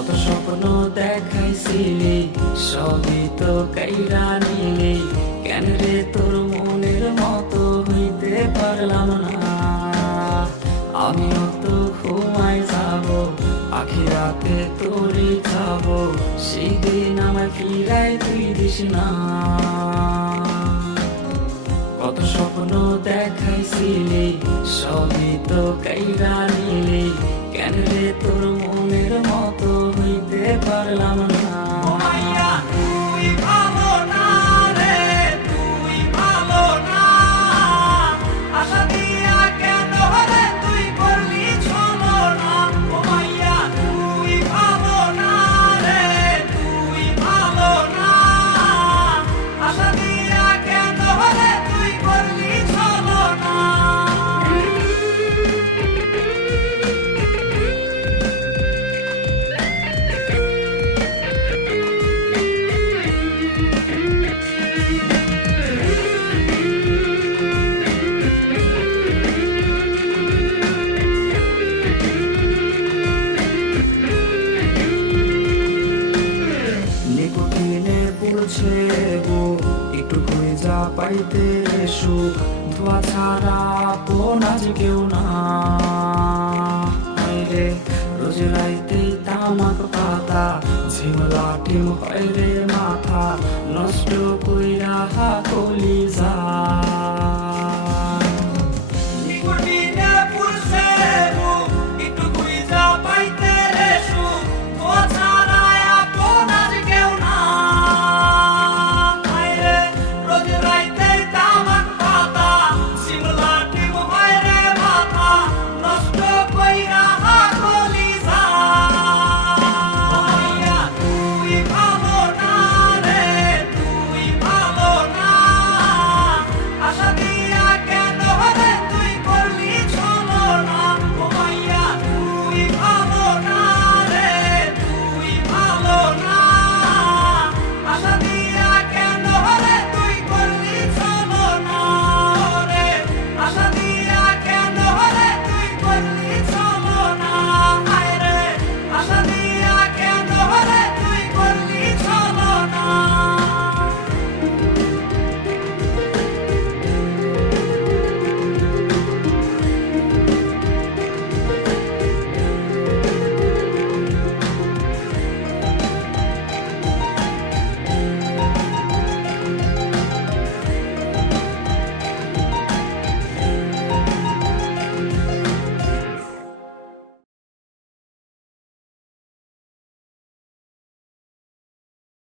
কত স্বপ্ন দেখাইছিলি সবই তো কাইরা নিলি, কেন রে তোর মনের মতো হইতে পারলাম না। আমিও তো ঘুমাই যাব, আখিরাতে তোরে খাবো, সেই দিন আমায় ফিরাই তুই দিস না। কত স্বপ্ন দেখাইছিলি সবই তো কাইরা নিলি, কেন রে তোর মনের মতো হইতে পারলাম না। একটু ঘুরে যা পাইতে সুখ, ধোয়া ছাড়া আপন আজ কেউ না রে। রোজ রাইতে তামাক পাতা ঝিমলা টিম হয় রে মাথা, নষ্ট কইরা কলিজা।